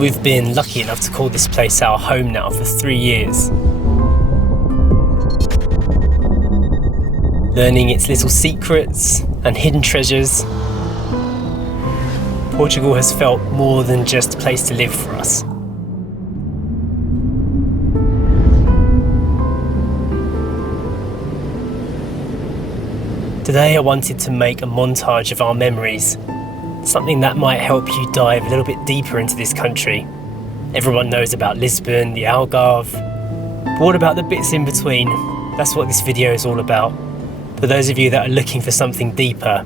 We've been lucky enough to call this place our home now for 3 years. Learning its little secrets and hidden treasures, Portugal has felt more than just a place to live for us. Today I wanted to make a montage of our memories, something that might help you dive a little bit deeper into this country. Everyone knows about Lisbon, the Algarve, but what about the bits in between? That's what this video is all about. For those of you that are looking for something deeper.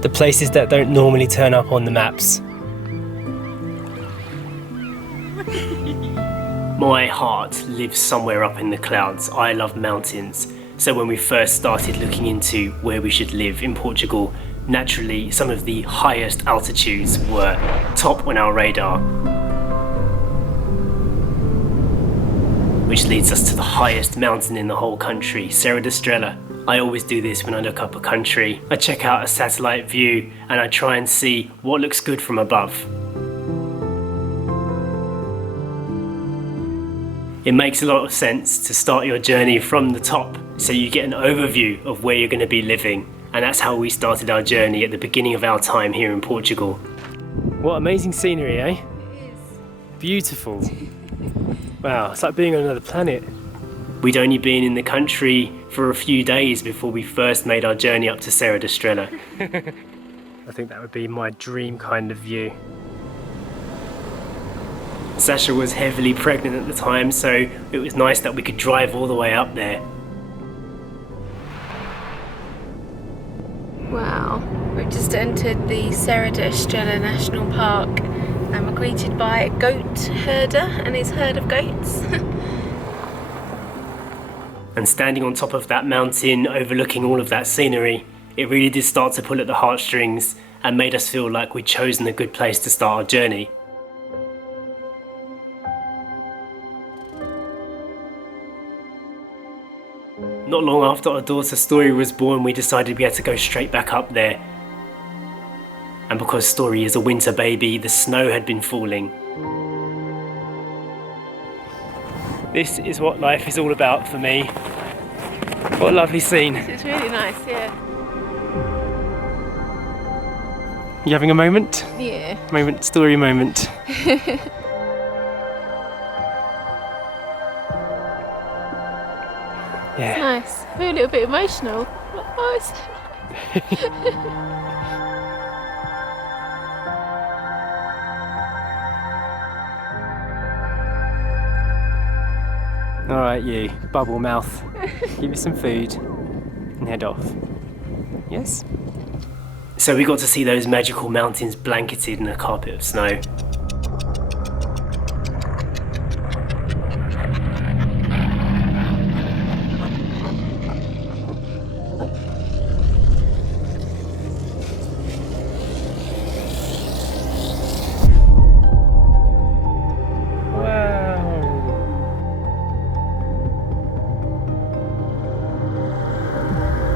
The places that don't normally turn up on the maps. My heart lives somewhere up in the clouds. I love mountains. So when we first started looking into where we should live in Portugal, naturally some of the highest altitudes were top on our radar. Which leads us to the highest mountain in the whole country, Serra da Estrela. I always do this when I look up a country. I check out a satellite view and I try and see what looks good from above. It makes a lot of sense to start your journey from the top so you get an overview of where you're going to be living, and that's how we started our journey at the beginning of our time here in Portugal. What amazing scenery, eh? It is. Beautiful. Wow, it's like being on another planet. We'd only been in the country for a few days before we first made our journey up to Serra da Estrela. I think that would be my dream kind of view. Sasha was heavily pregnant at the time, so it was nice that we could drive all the way up there. Wow, we've just entered the Serra da Estrela National Park and we're greeted by a goat herder and his herd of goats. And standing on top of that mountain, overlooking all of that scenery, it really did start to pull at the heartstrings and made us feel like we'd chosen a good place to start our journey. Not long after our daughter Story was born, we decided we had to go straight back up there. And because Story is a winter baby, the snow had been falling. This is what life is all about for me. What a lovely scene. It's really nice, yeah. You having a moment? Yeah. Moment, Story moment. Yeah. It's nice. I feel a little bit emotional. Alright, you, bubble mouth. Give me some food and head off. Yes? So we got to see those magical mountains blanketed in a carpet of snow.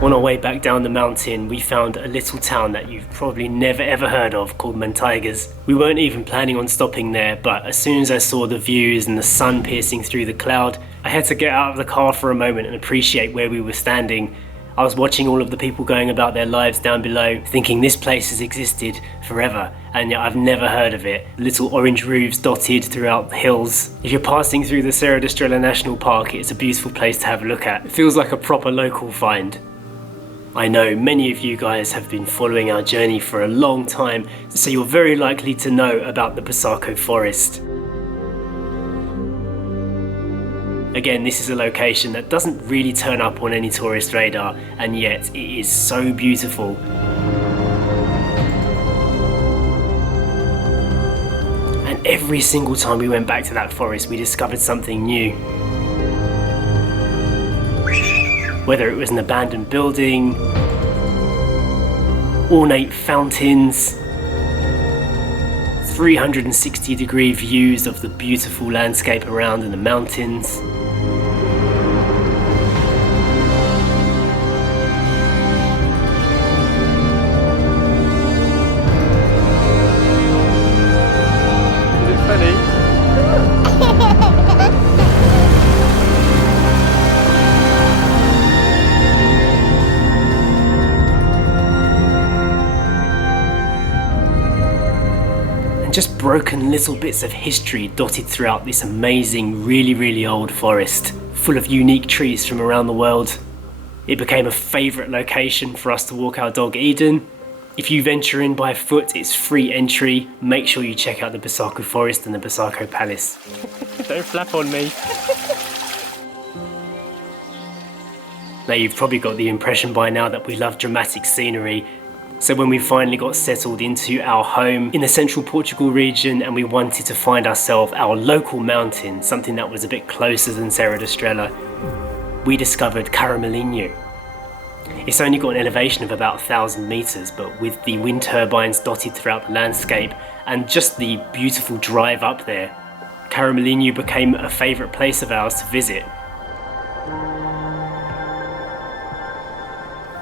On our way back down the mountain, we found a little town that you've probably never ever heard of called Mon Tigers. We weren't even planning on stopping there, but as soon as I saw the views and the sun piercing through the cloud, I had to get out of the car for a moment and appreciate where we were standing. I was watching all of the people going about their lives down below, thinking this place has existed forever, and yet I've never heard of it. Little orange roofs dotted throughout the hills. If you're passing through the Serra da Estrela National Park, it's a beautiful place to have a look at. It feels like a proper local find. I know many of you guys have been following our journey for a long time, so you're very likely to know about the Passaco forest. Again, this is a location that doesn't really turn up on any tourist radar, and yet it is so beautiful. And every single time we went back to that forest, we discovered something new. Whether it was an abandoned building, ornate fountains, 360-degree views of the beautiful landscape around in the mountains. broken little bits of history dotted throughout this amazing, really old forest, full of unique trees from around the world. It became a favourite location for us to walk our dog Eden. If you venture in by foot, it's free entry. Make sure you check out the Basako Forest and the Basako Palace. Don't flap on me. Now you've probably got the impression by now that we love dramatic scenery. So when we finally got settled into our home in the Central Portugal region and we wanted to find ourselves our local mountain, something that was a bit closer than Serra da Estrela, we discovered Caralyne. It's only got an elevation of about 1,000 meters, but with the wind turbines dotted throughout the landscape and just the beautiful drive up there, Caralyne became a favourite place of ours to visit.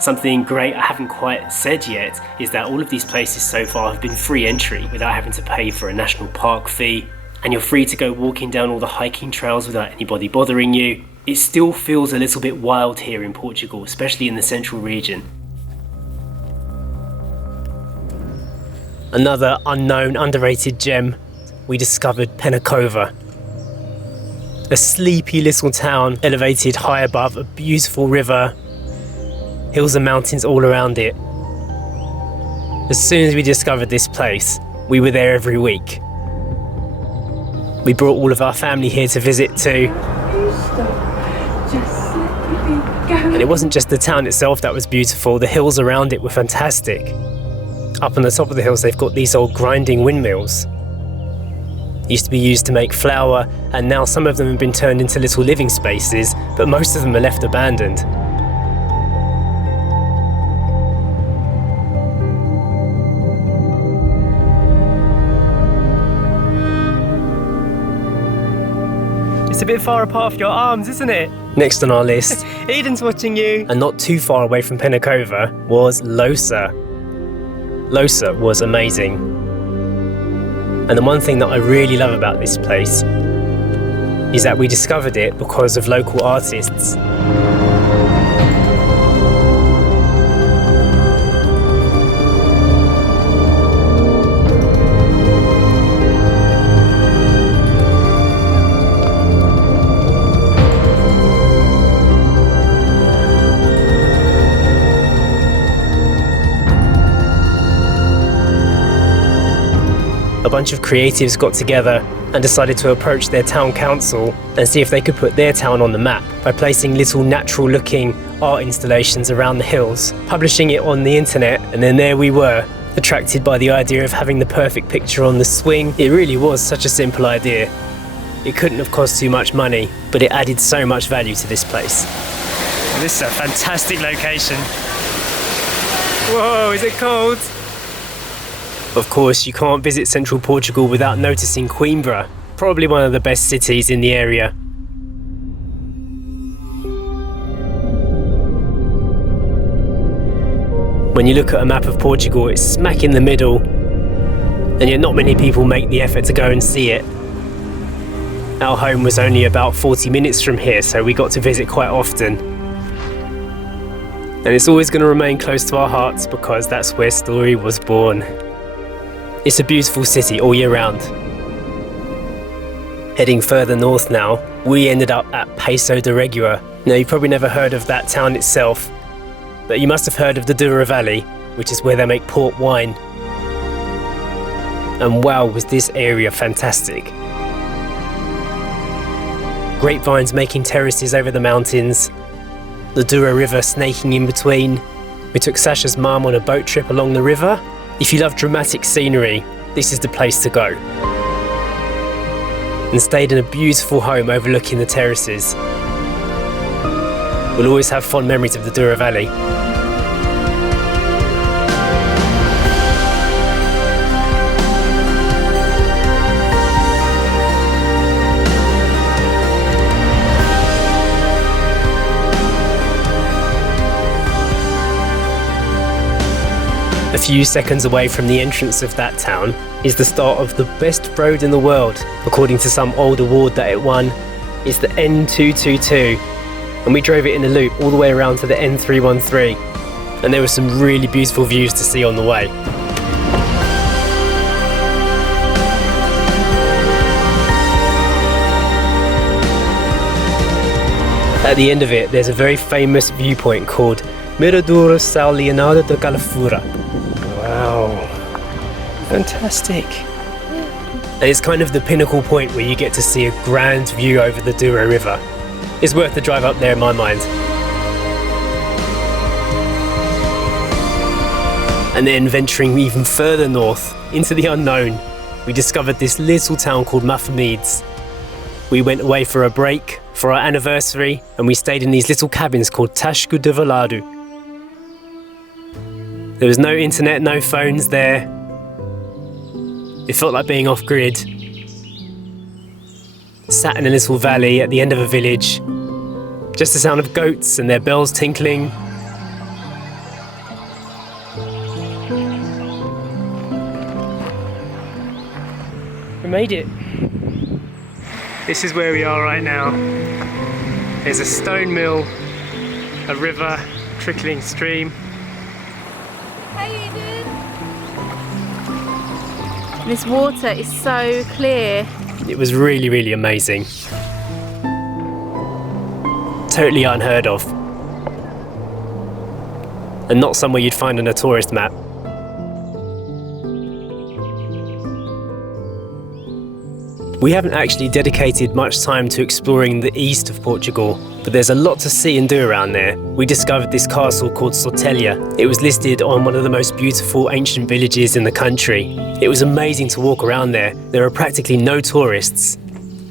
Something great I haven't quite said yet is that all of these places so far have been free entry without having to pay for a national park fee, and you're free to go walking down all the hiking trails without anybody bothering you. It still feels a little bit wild here in Portugal, especially in the central region. Another unknown, underrated gem, we discovered Pennock, a sleepy little town elevated high above a beautiful river. Hills and mountains all around it. As soon as we discovered this place, we were there every week. We brought all of our family here to visit too. And it wasn't just the town itself that was beautiful, the hills around it were fantastic. Up on the top of the hills they've got these old grinding windmills. Used to be used to make flour, and now some of them have been turned into little living spaces, but most of them are left abandoned. It's a bit far apart for your arms, isn't it? Next on our list, Eden's watching you. And not too far away from Pennock was Lissela. Lissela was amazing. And the one thing that I really love about this place is that we discovered it because of local artists. A bunch of creatives got together and decided to approach their town council and see if they could put their town on the map by placing little natural looking art installations around the hills, publishing it on the internet, and then there we were, attracted by the idea of having the perfect picture on the swing. It really was such a simple idea. It couldn't have cost too much money, but it added so much value to this place. This is a fantastic location. Whoa, is it cold? Of course, you can't visit Central Portugal without noticing Coimbra, probably one of the best cities in the area. When you look at a map of Portugal, it's smack in the middle, and yet not many people make the effort to go and see it. Our home was only about 40 minutes from here, so we got to visit quite often. And it's always going to remain close to our hearts because that's where Story was born. It's a beautiful city all year round. Heading further north now, we ended up at Paço de Regua. Now, you've probably never heard of that town itself, but you must have heard of the Douro Valley, which is where they make port wine. And wow, was this area fantastic. Grapevines making terraces over the mountains, the Douro River snaking in between. We took Sasha's mum on a boat trip along the river. If you love dramatic scenery, this is the place to go. And stayed in a beautiful home overlooking the terraces. We'll always have fond memories of the Douro Valley. A few seconds away from the entrance of that town is the start of the best road in the world. According to some old award that it won, it's the N222, and we drove it in a loop all the way around to the N313, and there were some really beautiful views to see on the way. At the end of it, there's a very famous viewpoint called Mirador São Leonardo da Galafura. Wow, fantastic. And it's kind of the pinnacle point where you get to see a grand view over the Douro River. It's worth the drive up there in my mind. And then venturing even further north into the unknown, we discovered this little town called Mafamides. We went away for a break for our anniversary and we stayed in these little cabins called Tasco de Velado. There was no internet, no phones there. It felt like being off grid. Sat in a little valley at the end of a village. Just the sound of goats and their bells tinkling. We made it. This is where we are right now. There's a stone mill, a river, trickling stream. How you doing? This water is so clear. It was really, really amazing. Totally unheard of. And not somewhere you'd find on a tourist map. We haven't actually dedicated much time to exploring the east of Portugal, but there's a lot to see and do around there. We discovered this castle called Sotelha. It was listed on one of the most beautiful ancient villages in the country. It was amazing to walk around there. There are practically no tourists.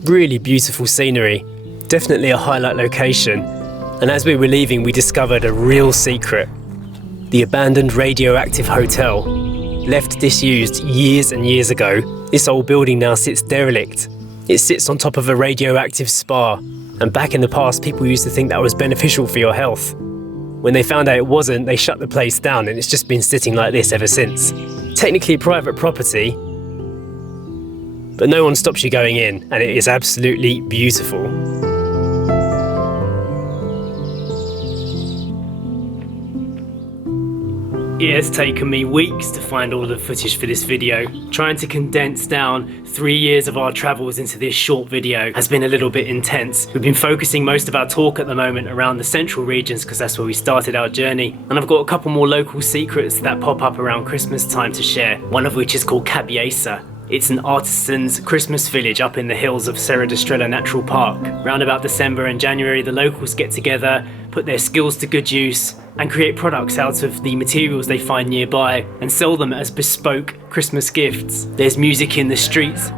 Really beautiful scenery. Definitely a highlight location. And as we were leaving, we discovered a real secret. The abandoned radioactive hotel. Left disused years and years ago, this old building now sits derelict. It sits on top of a radioactive spa, and back in the past people used to think that was beneficial for your health. When they found out it wasn't, they shut the place down and it's just been sitting like this ever since. Technically private property, but no one stops you going in, and it is absolutely beautiful. It has taken me weeks to find all the footage for this video. Trying to condense down 3 years of our travels into this short video has been a little bit intense. We've been focusing most of our talk at the moment around the central regions because that's where we started our journey. And I've got a couple more local secrets that pop up around Christmas time to share, one of which is called Cabeza. It's an artisan's Christmas village up in the hills of Serra da Estrela Natural Park. Round about December and January, the locals get together, put their skills to good use, and create products out of the materials they find nearby and sell them as bespoke Christmas gifts. There's music in the streets.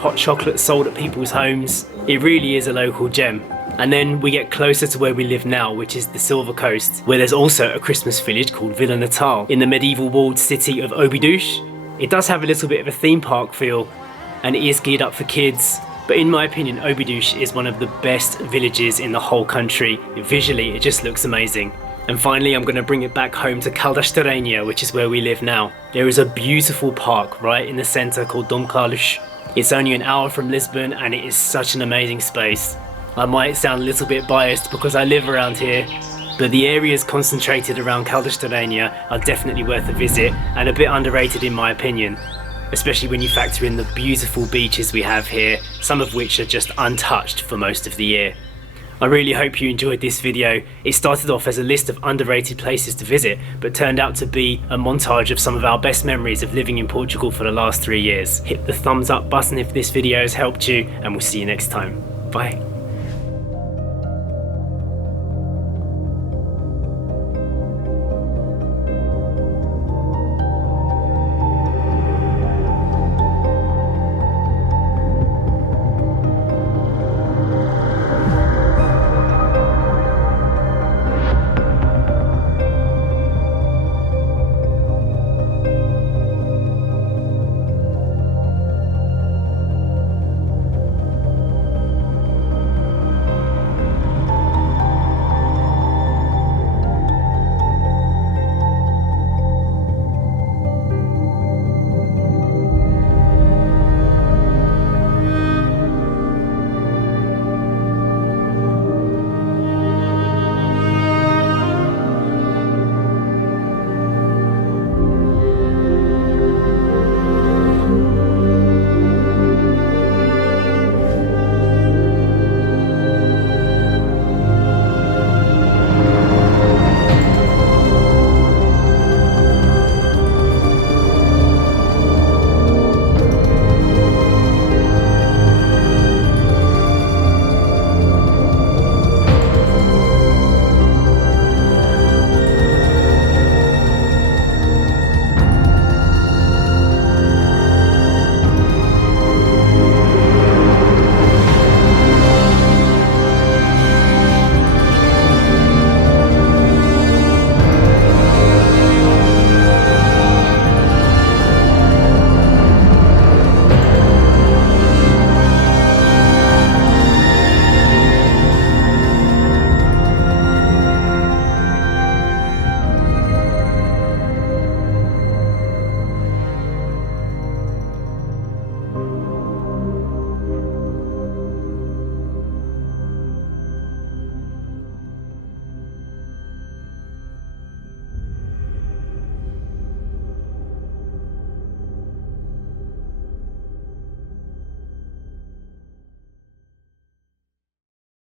Hot chocolate sold at people's homes. It really is a local gem. And then we get closer to where we live now, which is the Silver Coast, where there's also a Christmas village called Vila Natal in the medieval walled city of Óbidos. It does have a little bit of a theme park feel, and it is geared up for kids. But in my opinion, Óbidos is one of the best villages in the whole country. Visually, it just looks amazing. And finally, I'm going to bring it back home to Caldas, which is where we live now. There is a beautiful park right in the centre called Dom Carlos. It's only an hour from Lisbon and it is such an amazing space. I might sound a little bit biased because I live around here, but the areas concentrated around Caldas are definitely worth a visit and a bit underrated in my opinion, especially when you factor in the beautiful beaches we have here, some of which are just untouched for most of the year. I really hope you enjoyed this video. It started off as a list of underrated places to visit, but turned out to be a montage of some of our best memories of living in Portugal for the last 3 years. Hit the thumbs up button if this video has helped you, and we'll see you next time. Bye.